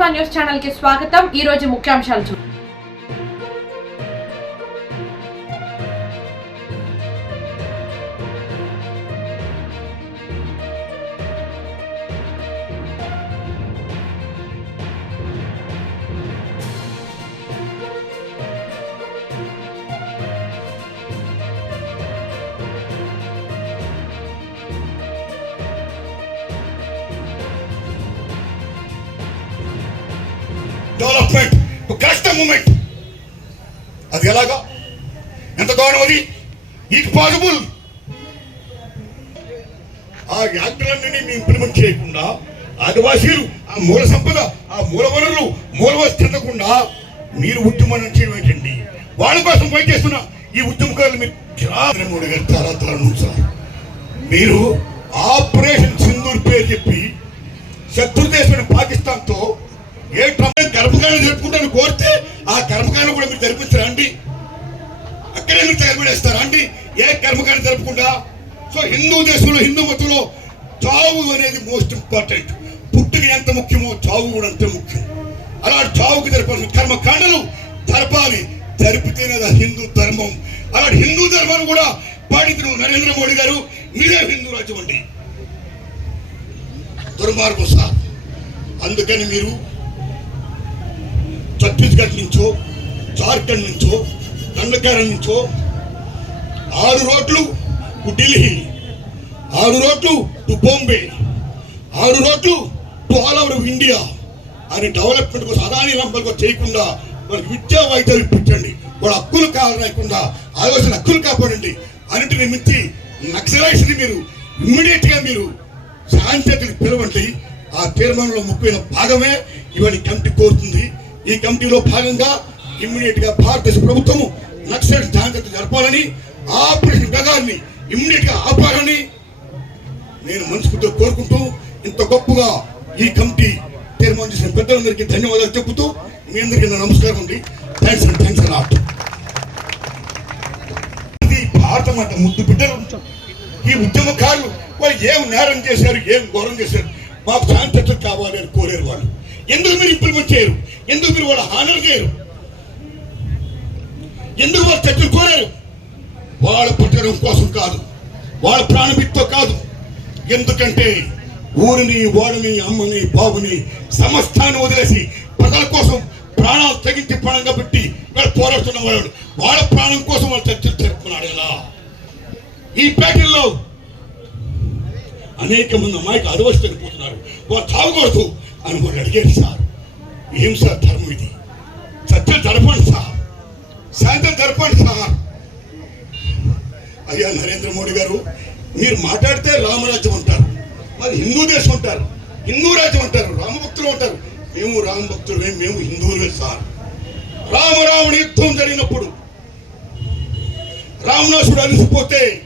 ప్రతిభ news ఛానల్కి స్వాగతం. ఈ రోజు ముఖ్యాంశాలు మూమెంట్ అది ఎలాగా? ఎంత దారుణం అది? ఇట్ పాసిబుల్ ఆ యాక్టులన్నీ మేము ఇంప్లిమెంట్ చేయకుండా ఆదివాసీలు ఆ మూల సంపద ఆ మూల వనరులు మూల చెందకుండా మీరు ఉద్యమం చేయడం ఏంటండి? వాళ్ళ కోసం పనిచేస్తున్న ఈ ఉద్యమకారులు మీరు చాలా మూడు గారి తరాతరాలు సార్. మీరు ఆపరేషన్ సింధూర్ పేరు చెప్పి శత్రు దేశమైన పాకిస్తాన్తో ఏ గర్భకాలను జరుపుకుంటారు జరుపుకుంటాను కోరితే ఆ గర్భకాండ కూడా మీరు జరిపించరా అండి? అక్కడే మీరు తగలబడేస్తారా అండి? ఏ కర్మకాండ జరుపుకుంటా సో హిందూ దేశంలో హిందూ మతంలో చావు అనేది మోస్ట్ ఇంపార్టెంట్ పుట్టుక ఎంత ముఖ్యమో చావు కూడా అంతే ముఖ్యం. అలాంటి చావుకి జరపాలి కర్మకాండలు జరపాలి. జరిపితేనే అది హిందూ ధర్మం. అలాంటి హిందూ ధర్మాన్ని కూడా పాటించిన నరేంద్ర మోడీ గారు మీరే హిందూ రాజ్యం అండి. దుర్మార్గం సార్. అందుకని మీరు ఛత్తీస్గఢ్ నుంచో జార్ఖండ్ నుంచో దండకారం నుంచో ఆరు రోడ్లు టు ఢిల్లీ ఆరు రోడ్లు టు బాంబే ఆరు రోడ్లు టు ఆల్ ఓవర్ ఇండియా. అని డెవలప్మెంట్ కోసం అదాని రంపలకు చేయకుండా వాళ్ళకి విద్యా వైద్యం ఇప్పించండి. వాళ్ళ హక్కులు కాకుండా ఆలోచన హక్కులు కాపాడండి. అన్నింటిని మించి నక్సలైట్స్ మీరు ఇమ్మీడియట్గా మీరు శాంతిని పిలవండి. ఆ తీర్మానంలో ముఖ్యమైన భాగమే ఇవన్నీ కమిటీ కోరుతుంది. ఈ కమిటీలో భాగంగా ఇమ్మీడియట్గా భారతదేశ ప్రభుత్వము నక్సల్ జాగ్రత్త జరపాలని ఆపరేషన్ గగాన్ని ఇమ్మీడియట్గా ఆపాలని నేను మనస్ఫూర్తిగా కోరుకుంటూ ఇంత గొప్పగా ఈ కమిటీ తీర్మానం చేసిన పెద్దలందరికీ ధన్యవాదాలు చెబుతూ మీ అందరికీ నా నమస్కారం అండి. థ్యాంక్స్ అండి థ్యాంక్స్ అలాట్ ఇది భారతం అంట ముద్దు బిడ్డలు. ఈ ఉద్యమకారులు వాళ్ళు ఏం నేరం చేశారు ఏం ఘోరం చేశారు మాకు శాంతత్వం కావాలి అని కోరారు వాళ్ళు. ఎందుకు మీరు ఇంప్లిమెంట్ చేయరు? ఎందుకు మీరు వాళ్ళ హానర్ చేయరు? ఎందుకు వాళ్ళు చర్చలు కోరారు? వాళ్ళ పుట్టడం కోసం కాదు వాళ్ళ ప్రాణమిత్తో కాదు. ఎందుకంటే ఊరిని ఓడని అమ్మని బాబుని సమస్తాన్ని వదిలేసి ప్రజల కోసం ప్రాణాలు తెగించి ప్రాణంగా పెట్టి వాళ్ళు పోరాడుతున్న వాళ్ళు వాళ్ళ ప్రాణం కోసం వాళ్ళు చర్చలు జరుపుకున్నాడు ఎలా? ఈ పేటల్లో అనేక మంది అమ్మాయికి అదవస్థ చనిపోతున్నారు వాళ్ళు తాగకూడదు అని వాళ్ళు అడిగారు సార్. ఏం సార్ ధర్మం ఇది? చర్చలు జరపండి సార్. సాయంత్రం జరపండి సార్ అయ్యా నరేంద్ర మోడీ గారు మీరు మాట్లాడితే రామరాజ్యం అంటారు. మరి హిందూ దేశం అంటారు. హిందూ రాజ్యం అంటారు. రామభక్తులు అంటారు. మేము రామభక్తులమే మేము హిందువులే సార్. రామరాముని యుద్ధం జరిగినప్పుడు రావణాసుడు అలిసిపోతే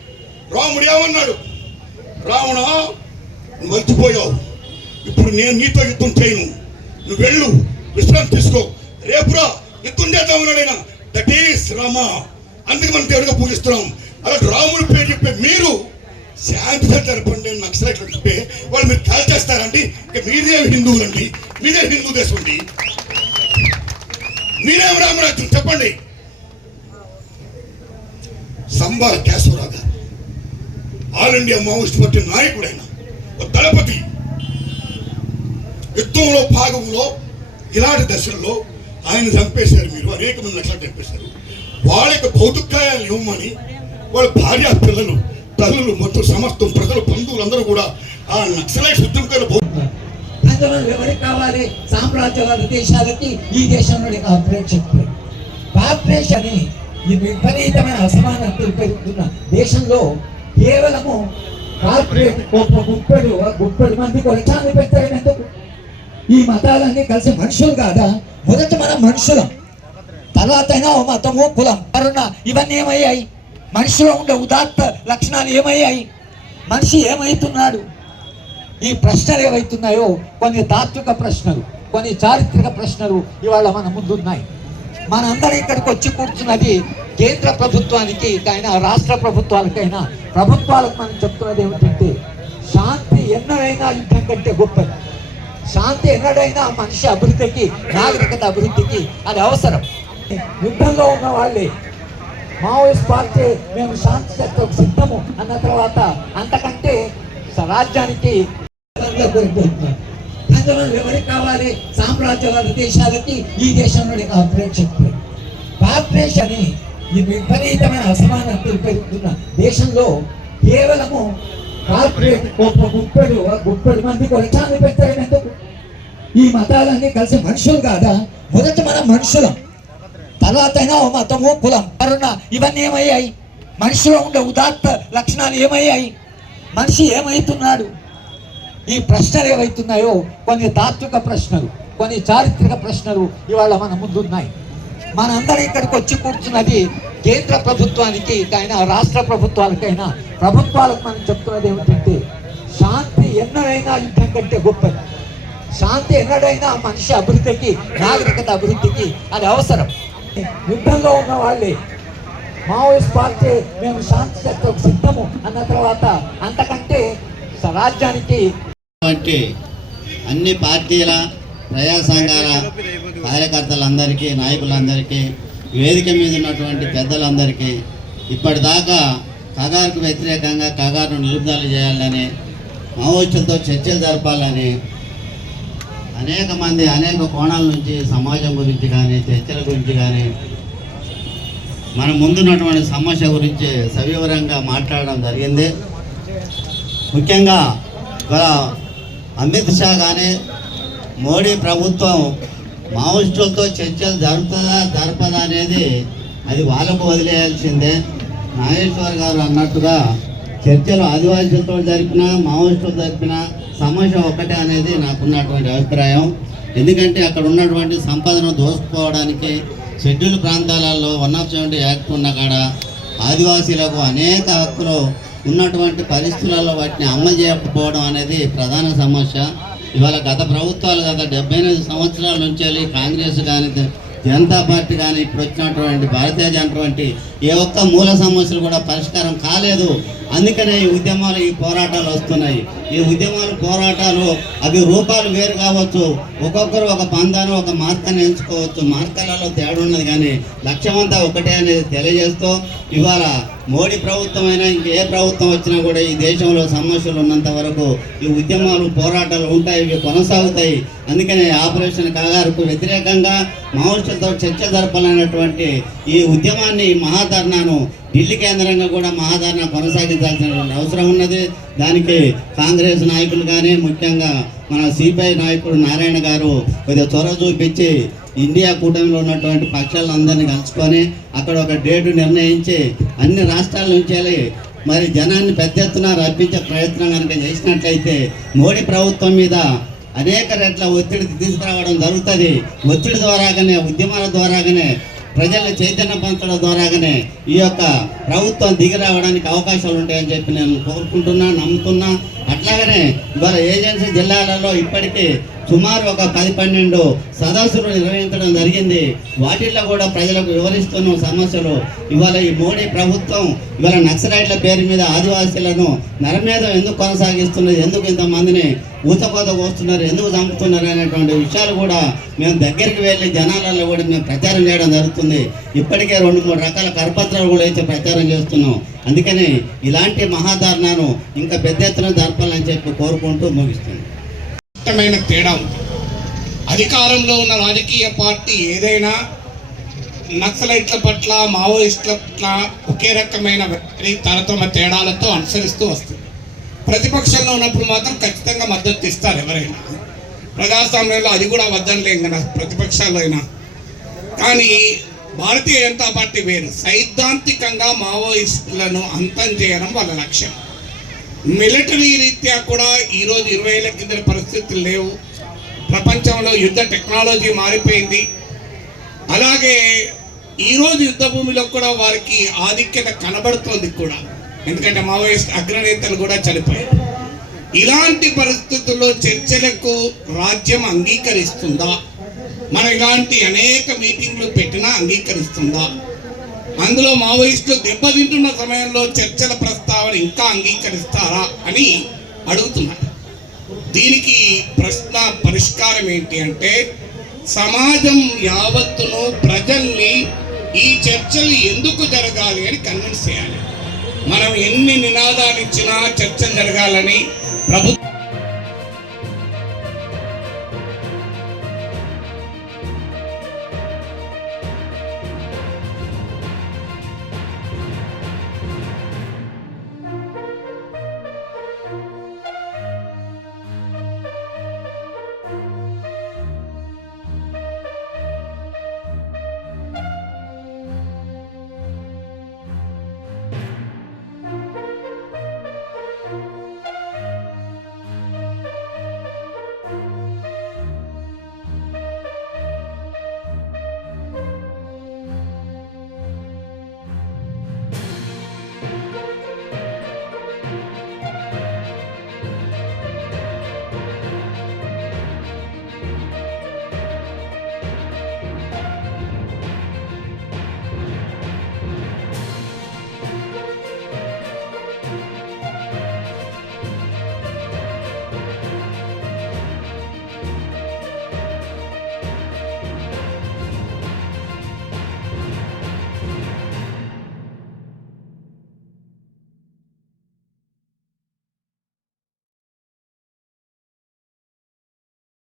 రాముడు ఏమన్నాడు? రావణ నువ్వు మర్చిపోయావు ఇప్పుడు నేను నీతో యుద్ధం చేయను. నువ్వు వెళ్ళు విశ్రాంతి తీసుకో. రేపురా యుద్ధం చేద్దామన్నాడైనా దట్ రామ అందుకే మనం దేవుడిగా పూజిస్తున్నాం. అలా రాముడి పేరు చెప్పే మీరు శాంతి జరపండి అని నక్సలైట్లు చెప్పే వాళ్ళు మీరు కాల్ చేస్తారండి. ఇక మీరే హిందువులండి. మీరే హిందూ దేశం అండి. మీరేం రామరాజ్యం చెప్పండి. సంబాల కేశవరావు గారు. ఆల్ ఇండియా మావోయిస్ట్ పార్టీ నాయకుడైన ఒక దళపతి. యుద్ధంలో భాగంలో ఇలాంటి దశల్లో ఆయన చంపేశారు మీరు అనేక మంది లక్షలు చంపేశారు. వాళ్ళ యొక్క భౌతికాయాలు ఇవ్వమని వాళ్ళ భార్య పిల్లలు తల్లులు మొత్తం సమస్తం ప్రజలు బంధువులు అందరూ కూడా ఆ నక్సలైట్ ఉద్యమకాల భౌ అందులో ఎవరికి కావాలి? సామ్రాజ్యవాద దేశాలకి ఈ దేశంలోని కార్పొరేషన్ కార్పొరేషన్ అని ఈ విపరీతమైన అసమానతలు పెరుగుతున్న దేశంలో కేవలము కార్పొరేట్ గొప్ప గుప్పడు గుప్పెడు మంది కొలచాన్ని పెట్టారు ఎందుకు ఈ మతాలన్నీ కలిసి మనుషులు కాదా? మొదట మనం మనుషులం. తర్వాత అయినా ఓ మతము కులం కరుణ ఇవన్నీ ఏమయ్యాయి? మనిషిలో ఉండే ఉదాత్త లక్షణాలు ఏమయ్యాయి? మనిషి ఏమవుతున్నాడు ఈ ప్రశ్నలు ఏవైతున్నాయో కొన్ని తాత్విక ప్రశ్నలు కొన్ని చారిత్రక ప్రశ్నలు ఇవాళ మన ముందున్నాయి. మనందరం ఇక్కడికి వచ్చి కూర్చున్నది కేంద్ర ప్రభుత్వానికి అయినా రాష్ట్ర ప్రభుత్వాలకైనా. ప్రభుత్వాలకు మనం చెప్తున్నది ఏమిటంటే శాంతి ఎన్నడైనా యుద్ధం కంటే గొప్పది. శాంతి ఎన్నడైనా మనిషి అభివృద్ధికి నాగరికత అభివృద్ధికి అది అవసరం. యుద్ధంలో ఉన్న వాళ్ళే మావోయిస్ట్ పార్టీ మేము శాంతి చర్చకు సిద్ధము అన్న తర్వాత అంతకంటే రాజ్యానికి ప్రజలు అందులో ఎవరికి కావాలి? సామ్రాజ్యవాద దేశాలకి ఈ దేశంలోనే కార్పొరేట్ కార్పొరేషన్ అని ఈ విపరీతమైన అసమానతలు పెరుగుతున్న దేశంలో కేవలము కార్పొరేట్ ఒక గుప్పెడు గుప్పెడు మంది కొలచాన్ని పెట్టారు ఎందుకు ఈ మతాలన్నీ కలిసి మనుషులు కాదా? మొదట మనం మనుషులం. తర్వాత అయినా ఓ మతము కులం కరుణ ఇవన్నీ ఏమయ్యాయి? మనిషిలో ఉండే ఉదాత్త లక్షణాలు ఏమయ్యాయి? మనిషి ఏమవుతున్నాడు ఈ ప్రశ్నలు ఏవైతున్నాయో? కొన్ని తాత్విక ప్రశ్నలు కొన్ని చారిత్రక ప్రశ్నలు ఇవాళ మన ముందున్నాయి. మనందరం ఇక్కడికి వచ్చి కూర్చున్నది కేంద్ర ప్రభుత్వానికి అయినా రాష్ట్ర ప్రభుత్వాలకైనా ప్రభుత్వాలకు మనం చెప్తున్నది ఏమిటంటే శాంతి ఎన్నడైనా యుద్ధం కంటే గొప్పది. శాంతి ఎన్నడైనా మనిషి అభివృద్ధికి నాగరికత అభివృద్ధికి అది అవసరం. యుద్ధంలో ఉన్న వాళ్ళే మావోయిస్ట్ పార్టీ మేము శాంతి చర్చకు సిద్ధము అన్న తర్వాత అంతకంటే రాజ్యానికి అంటే అన్ని పార్టీల ప్రజా సంఘాల కార్యకర్తలందరికీ నాయకులందరికీ వేదిక మీద ఉన్నటువంటి పెద్దలందరికీ ఇప్పటిదాకా కగారుకు వ్యతిరేకంగా కగారును నిలుపుదల చేయాలని మావోయిస్టులతో చర్చలు జరపాలని అనేక మంది అనేక కోణాల నుంచి సమాజం గురించి కానీ చర్చల గురించి కానీ మన ముందున్నటువంటి సమస్య గురించి సవివరంగా మాట్లాడడం జరిగింది. ముఖ్యంగా ఇవాళ అమిత్ షా కానీ మోడీ ప్రభుత్వం మావోయిస్టులతో చర్చలు జరుపుతుందా జరపదా అనేది అది వాళ్ళకు వదిలేయాల్సిందే. నాగేశ్వర్ గారు అన్నట్టుగా చర్చలు ఆదివాసీలతో జరిపినా మావోయిస్టులు జరిపినా సమస్య ఒకటే అనేది నాకున్నటువంటి అభిప్రాయం. ఎందుకంటే అక్కడ ఉన్నటువంటి సంపదను దోసుకోవడానికి షెడ్యూల్ ప్రాంతాలలో వన్ ఆఫ్ సెవెంటీ యాక్ట్ ఉన్న కాడ ఆదివాసీలకు అనేక హక్కులు ఉన్నటువంటి పరిస్థితులలో వాటిని అమలు చేయకపోవడం అనేది ప్రధాన సమస్య. ఇవాళ గత ప్రభుత్వాలు గత డెబ్బై ఎనిమిది సంవత్సరాల నుంచి వెళ్ళి కాంగ్రెస్ కానీ జనతా పార్టీ కానీ ఇప్పుడు వచ్చినటువంటి భారతీయ జనతా వంటి ఏ ఒక్క మూల సమస్యలు కూడా పరిష్కారం కాలేదు. అందుకనే ఈ ఉద్యమాలు ఈ పోరాటాలు వస్తున్నాయి. ఈ ఉద్యమాలు పోరాటాలు అవి రూపాలు వేరు కావచ్చు. ఒక్కొక్కరు ఒక పందాను ఒక మార్గాన్ని ఎంచుకోవచ్చు. మార్గాలలో తేడా ఉన్నది కానీ లక్ష్యమంతా ఒకటే అనేది తెలియజేస్తూ ఇవాళ మోడీ ప్రభుత్వం అయినా ఇంకే ప్రభుత్వం వచ్చినా కూడా ఈ దేశంలో సమస్యలు ఉన్నంత వరకు ఈ ఉద్యమాలు పోరాటాలు ఉంటాయి ఇవి కొనసాగుతాయి. అందుకనే ఆపరేషన్ కాగారుకు వ్యతిరేకంగా మావోయిస్టులతో చర్చ జరపాలన్నటువంటి ఈ ఉద్యమాన్ని మహాధర్నాను ఢిల్లీ కేంద్రంగా కూడా మహాధర్నా కొనసాగించాల్సినటువంటి అవసరం ఉన్నది. దానికి కాంగ్రెస్ నాయకులు కానీ ముఖ్యంగా మన సిపిఐ నాయకుడు నారాయణ గారు కొద్దిగా చొరవ చూపించి ఇండియా కూటమిలో ఉన్నటువంటి పక్షాలందరినీ కలుసుకొని అక్కడ ఒక డేటు నిర్ణయించి అన్ని రాష్ట్రాల నుంచి మరి జనాన్ని పెద్ద ఎత్తున రప్పించే ప్రయత్నం కనుక చేసినట్లయితే మోడీ ప్రభుత్వం మీద అనేక రెట్ల ఒత్తిడి తీసుకురావడం జరుగుతుంది. ఒత్తిడి ద్వారాగానే ఉద్యమాల ద్వారాగానే ప్రజల్ని చైతన్యపరచడం ద్వారాగానే ఈ యొక్క ప్రభుత్వం దిగి రావడానికి అవకాశాలు ఉంటాయని చెప్పి నేను కోరుకుంటున్నా నమ్ముతున్నా. అట్లాగనే ఇవాళ ఏజెన్సీ జిల్లాలలో ఇప్పటికీ సుమారు ఒక పది పన్నెండు సదస్సులు నిర్వహించడం జరిగింది. వాటిల్లో కూడా ప్రజలకు వివరిస్తున్న సమస్యలు ఇవాళ ఈ మోడీ ప్రభుత్వం ఇవాళ నక్సలైట్ల పేరు మీద ఆదివాసీలను నరమేధం ఎందుకు కొనసాగిస్తున్నది? ఎందుకు ఇంతమందిని ఊతకోత కోస్తున్నారు? ఎందుకు చంపుతున్నారు అనేటువంటి విషయాలు కూడా మేము దగ్గరికి వెళ్ళి జనాలలో కూడా మేము ప్రచారం చేయడం జరుగుతుంది. ఇప్పటికే రెండు మూడు రకాల కరపత్రాలు కూడా అయితే ప్రచారం చేస్తున్నాం. అందుకని ఇలాంటి మహాధారణను ఇంకా పెద్ద ఎత్తున జరపాలని చెప్పి కోరుకుంటూ ముగిస్తుంది స్పష్టమైన తేడా ఉంది. అధికారంలో ఉన్న రాజకీయ పార్టీ ఏదైనా నక్సలైట్ల పట్ల మావోయిస్టుల పట్ల ఒకే రకమైన తరతమ తేడాలతో అనుసరిస్తూ వస్తుంది. ప్రతిపక్షంలో ఉన్నప్పుడు మాత్రం ఖచ్చితంగా మద్దతు ఇస్తారు ఎవరైనా. ప్రజాస్వామ్యంలో అది కూడా వద్దనలేం కదా ప్రతిపక్షాల్లో అయినా. కానీ భారతీయ జనతా పార్టీ వేరు. సైద్ధాంతికంగా మావోయిస్టులను అంతం చేయడం వాళ్ళ లక్ష్యం. మిలిటరీ రీత్యా కూడా ఈరోజు ఇరవై ఏళ్ళ కింద పరిస్థితులు లేవు. ప్రపంచంలో యుద్ధ టెక్నాలజీ మారిపోయింది. అలాగే ఈరోజు యుద్ధ భూమిలో కూడా వారికి ఆధిక్యత కనబడుతోంది కూడా. ఎందుకంటే మావోయిస్ట్ అగ్రనేతలు కూడా చనిపోయారు. ఇలాంటి పరిస్థితుల్లో చర్చలకు రాజ్యం అంగీకరిస్తుందా? మనం ఇలాంటి అనేక మీటింగ్లు పెట్టినా అంగీకరిస్తుందా? అందులో మావోయిస్టులు దెబ్బతింటున్న సమయంలో చర్చల ప్రస్తావన ఇంకా అంగీకరిస్తారా అని అడుగుతున్నారు. దీనికి ప్రశ్న పరిష్కారం ఏంటి అంటే సమాజం యావత్తును ప్రజల్ని ఈ చర్చలు ఎందుకు జరగాలి అని కన్విన్స్ చేయాలి. మనం ఎన్ని నినాదాలు ఇచ్చినా చర్చలు జరగాలని ప్రభుత్వం